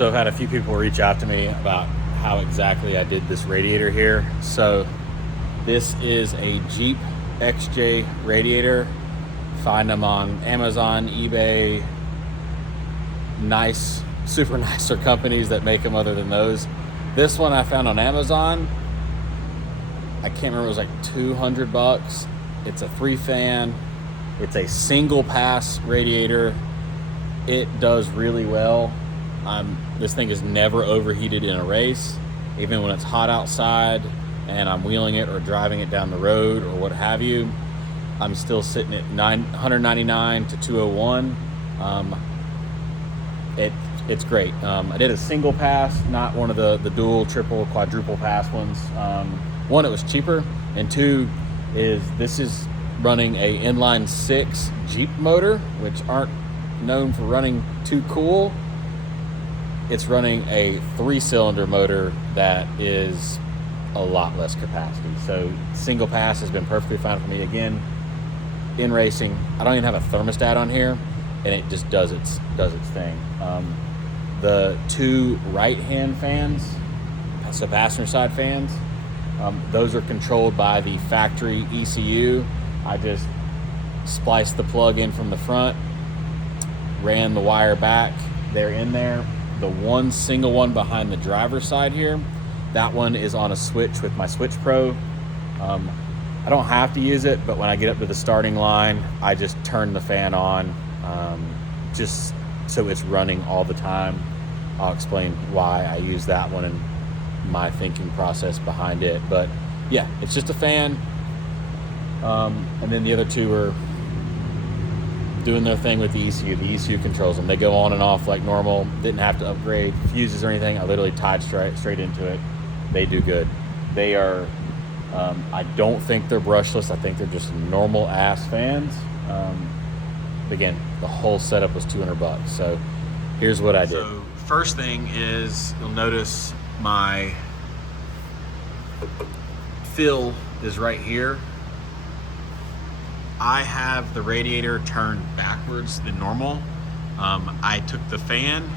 So I've had a few people reach out to me about how exactly I did this radiator here. So this is a Jeep XJ radiator. Find them on Amazon, eBay, nice, super nicer companies that make them other than those. This one I found on Amazon. I can't remember, it was like 200 bucks. It's a 3-fan. It's a single pass radiator. It does really well. This thing is never overheated in a race, even when it's hot outside and I'm wheeling it or driving it down the road or what have you. I'm still sitting at 199 to 201. It's great. I did a single pass, not one of the dual, triple, quadruple pass ones. One, it was cheaper, and two, this is running a inline 6 Jeep motor, which aren't known for running too cool. It's running a 3-cylinder motor that is a lot less capacity. So single pass has been perfectly fine for me. Again, in racing, I don't even have a thermostat on here, and it just does its thing. The 2 right-hand fans, so passenger side fans, those are controlled by the factory ECU. I just spliced the plug in from the front, ran the wire back, they're in there. The one single one behind the driver's side here, that one is on a switch with my Switch Pro. I don't have to use it, but when I get up to the starting line, I just turn the fan on, just so it's running all the time. I'll explain why I use that one and my thinking process behind it. But yeah, it's just a fan. And then the other 2 are doing their thing with the ECU. The ECU controls them. They go on and off like normal. Didn't have to upgrade fuses or anything. I literally tied straight into it. They do good. They are, I don't think they're brushless. I think they're just normal ass fans. Again, the whole setup was 200 bucks. So here's what I did. So first thing is, you'll notice my fill is right here. I have the radiator turned backwards than normal. I took the fan.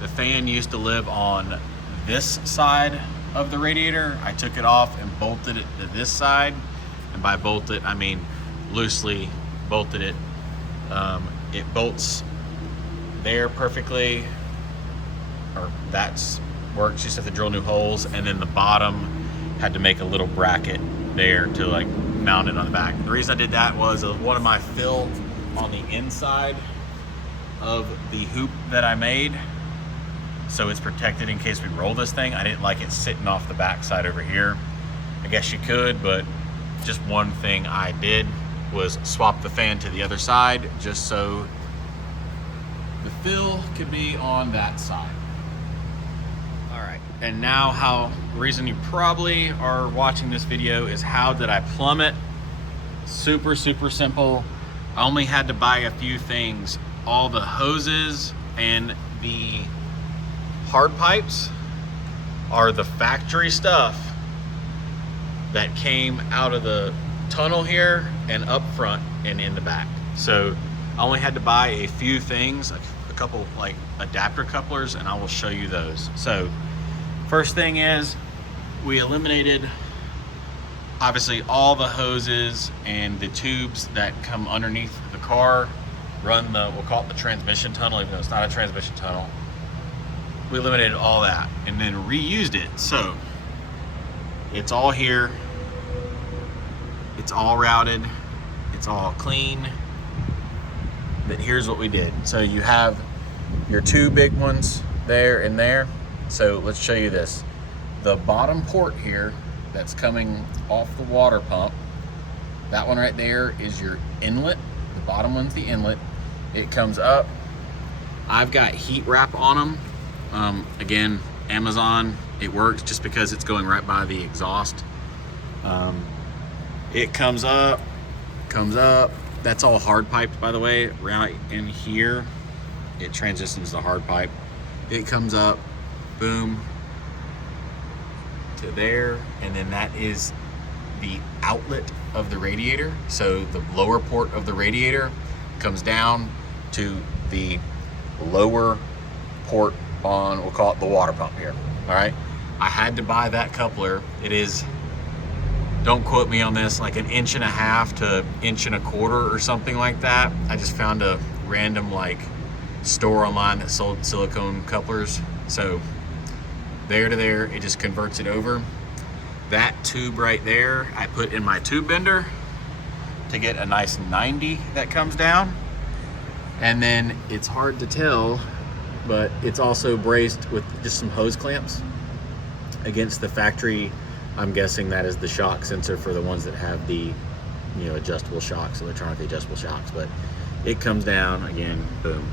The fan used to live on this side of the radiator. I took it off and bolted it to this side. And by bolted, I mean loosely bolted it. It bolts there perfectly, or that's works. Just have to drill new holes. And then the bottom had to make a little bracket there to like mount it on the back. The reason I did that was one of my fill on the inside of the hoop that I made, so it's protected in case we roll this thing. I didn't like it sitting off the back side over here. I guess you could, but just one thing I did was swap the fan to the other side just so the fill could be on that side. And now the reason you probably are watching this video is how did I plumb it? Super, super simple. I only had to buy a few things. All the hoses and the hard pipes are the factory stuff that came out of the tunnel here and up front and in the back. So I only had to buy a few things, a couple like adapter couplers, and I will show you those. So first thing is, we eliminated obviously all the hoses and the tubes that come underneath the car, run we'll call it the transmission tunnel, even though it's not a transmission tunnel. We eliminated all that and then reused it. So it's all here, it's all routed, it's all clean. But here's what we did. So you have your 2 big ones there and there. So let's show you this. The bottom port here that's coming off the water pump, that one right there is your inlet. The bottom one's the inlet. It comes up. I've got heat wrap on them. Again, Amazon, it works just because it's going right by the exhaust. It comes up. That's all hard piped, by the way. Right in here, it transitions to hard pipe. It comes up, boom, to there, and then that is the outlet of the radiator. So the lower port of the radiator comes down to the lower port on, we'll call it the water pump here. All right, I had to buy that coupler. It is, don't quote me on this, like 1.5 inches to 1.25 inches or something like that. I just found a random like store online that sold silicone couplers. So there to there, it just converts it over. That tube right there, I put in my tube bender to get a nice 90 that comes down. And then it's hard to tell, but it's also braced with just some hose clamps against the factory. I'm guessing that is the shock sensor for the ones that have the, you know, adjustable shocks, electronically adjustable shocks. But it comes down, again, boom.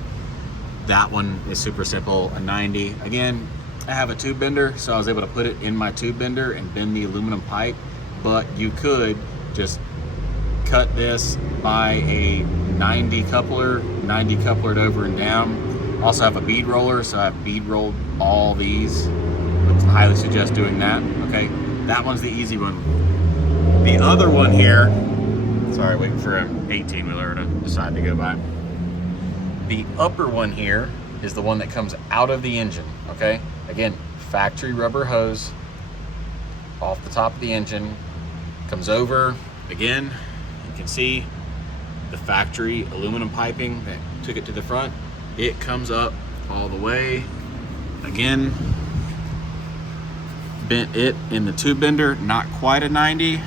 That one is super simple, a 90. Again, I have a tube bender, so I was able to put it in my tube bender and bend the aluminum pipe, but you could just cut this by a 90 coupler, 90 couplered over and down. Also have a bead roller, so I've bead rolled all these. I highly suggest doing that, okay? That one's the easy one. The other one here, sorry, waiting for an 18-wheeler to decide to go by. The upper one here is the one that comes out of the engine, okay? Again, factory rubber hose off the top of the engine, comes over. Again, you can see the factory aluminum piping that took it to the front. It comes up all the way. Again, bent it in the tube bender, not quite a 90.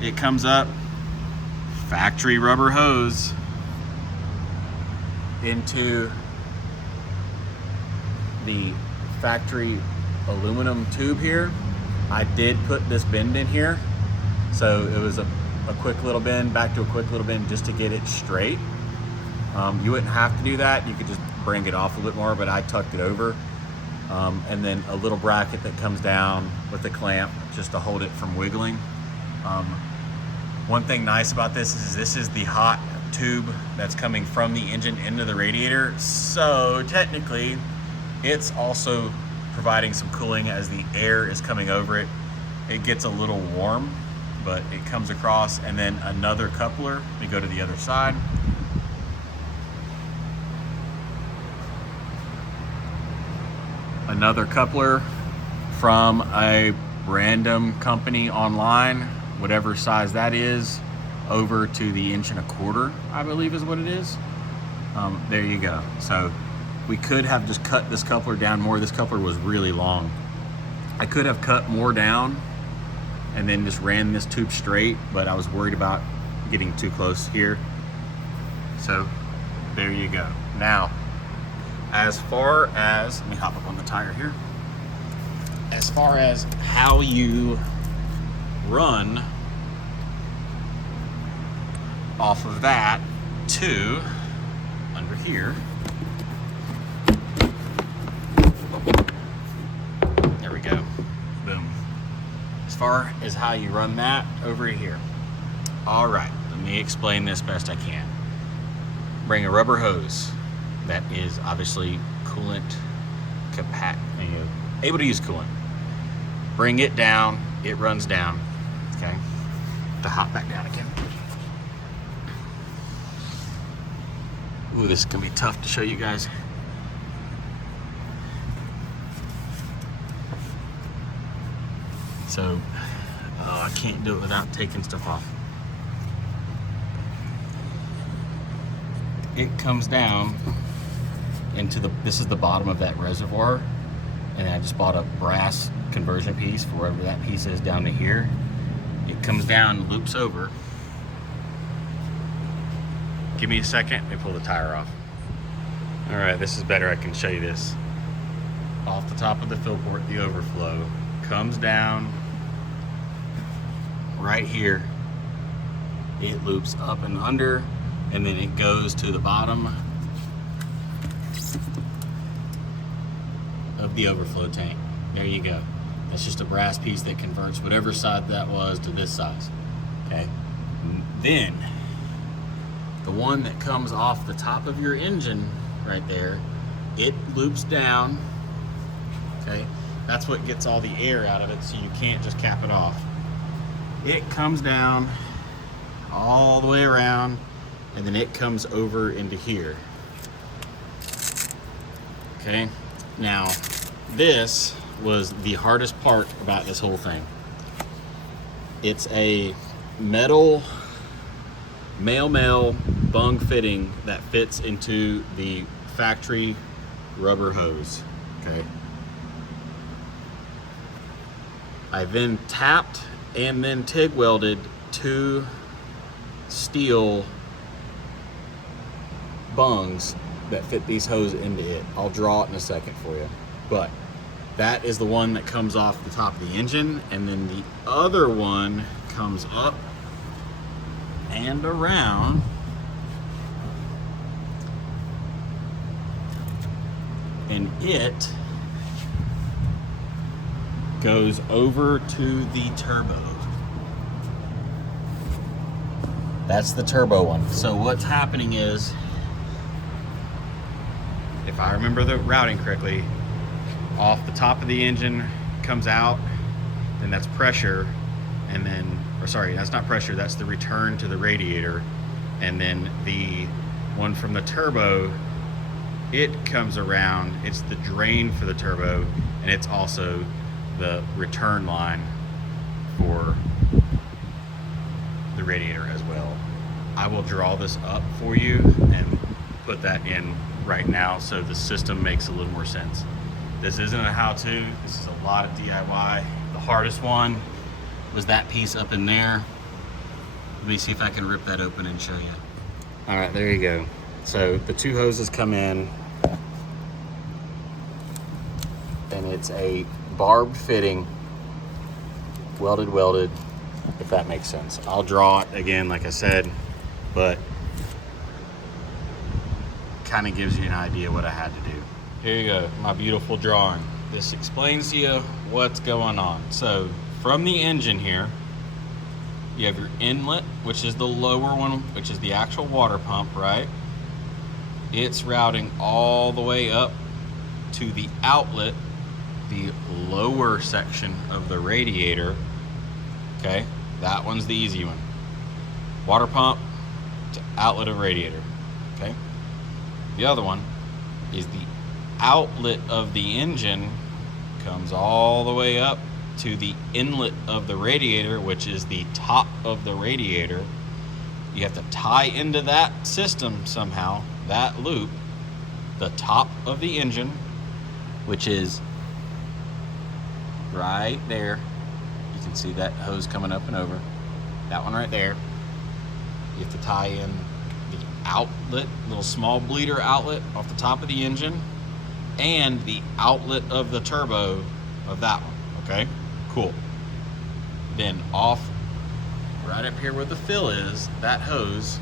It comes up, factory rubber hose into the factory aluminum tube here. I did put this bend in here, so it was a quick little bend, back to a quick little bend just to get it straight. You wouldn't have to do that. You could just bring it off a bit more, but I tucked it over. And then a little bracket that comes down with a clamp just to hold it from wiggling. One thing nice about this is the hot tube that's coming from the engine into the radiator. So technically, it's also providing some cooling as the air is coming over it. It gets a little warm, but it comes across. And then another coupler, we go to the other side. Another coupler from a random company online, whatever size that is, over to the 1.25 inch, I believe is what it is. There you go. So we could have just cut this coupler down more. This coupler was really long. I could have cut more down and then just ran this tube straight, but I was worried about getting too close here. So there you go. Now, as far as, let me hop up on the tire here. As far as how you run off of that to under here. There we go. Boom. As far as how you run that over here. All right, let me explain this best I can. Bring a rubber hose that is obviously coolant able to use coolant. Bring it down, it runs down, okay? To hop back down again. Ooh, this is gonna be tough to show you guys. So, I can't do it without taking stuff off. It comes down into this is the bottom of that reservoir, and I just bought a brass conversion piece for wherever that piece is down to here. It comes down, loops over. Give me a second, let me pull the tire off. All right, this is better, I can show you this. Off the top of the fill port, the overflow comes down right here. It loops up and under, and then it goes to the bottom of the overflow tank. There you go. That's just a brass piece that converts whatever side that was to this size. Okay. Then the one that comes off the top of your engine right there, it loops down. Okay. That's what gets all the air out of it, so you can't just cap it off. It comes down all the way around, and then it comes over into here. Okay. Now, this was the hardest part about this whole thing. It's a metal male bung fitting that fits into the factory rubber hose, okay? I then tapped and then TIG welded 2 steel bungs that fit these hoses into it. I'll draw it in a second for you. But that is the one that comes off the top of the engine, and then the other one comes up and around and it goes over to the turbo. That's the turbo one. So what's happening is, if I remember the routing correctly, off the top of the engine comes out, then that's pressure, and then, or sorry, that's not pressure, that's the return to the radiator, and then the one from the turbo, it comes around, it's the drain for the turbo, and it's also the return line for the radiator as well. I will draw this up for you and put that in right now so the system makes a little more sense. This isn't a how-to, this is a lot of DIY. The hardest one was that piece up in there. Let me see if I can rip that open and show you. All right, there you go. So the 2 hoses come in, and it's a barbed fitting, welded, if that makes sense. I'll draw it again, like I said, but kind of gives you an idea what I had to do. Here you go, my beautiful drawing. This explains to you what's going on. So from the engine here, you have your inlet, which is the lower one, which is the actual water pump, right? It's routing all the way up to the outlet, the lower section of the radiator, okay? That one's the easy one. Water pump to outlet of radiator, okay? The other one is the outlet of the engine, comes all the way up to the inlet of the radiator, which is the top of the radiator. You have to tie into that system somehow, that loop, the top of the engine, which is right there. You can see that hose coming up and over. That one right there. You have to tie in the outlet, little small bleeder outlet off the top of the engine, and the outlet of the turbo of that one, okay? Cool. Then off right up here where the fill is, that hose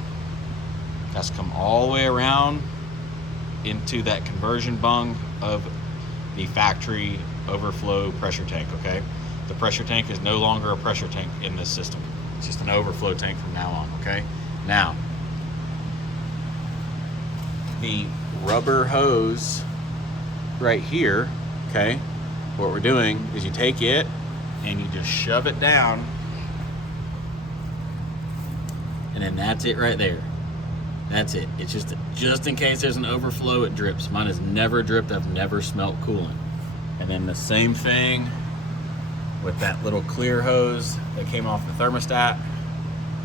has to come all the way around into that conversion bung of the factory overflow pressure tank, okay? The pressure tank is no longer a pressure tank in this system. It's just an overflow tank from now on, okay? Now, the rubber hose right here, okay? What we're doing is you take it and you just shove it down, and then that's it right there. That's it. It's just in case there's an overflow, it drips. Mine has never dripped. I've never smelt coolant. And then the same thing with that little clear hose that came off the thermostat.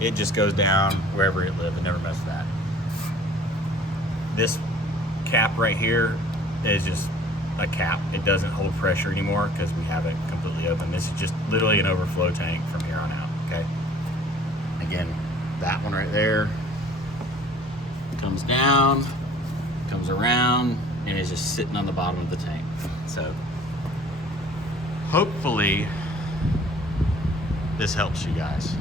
It just goes down wherever it lived. It never messed with that. This cap right here is just a cap. It doesn't hold pressure anymore because we have it completely open. This is just literally an overflow tank from here on out, okay? Again, that one right there comes down, comes around, and is just sitting on the bottom of the tank. So hopefully this helps you guys.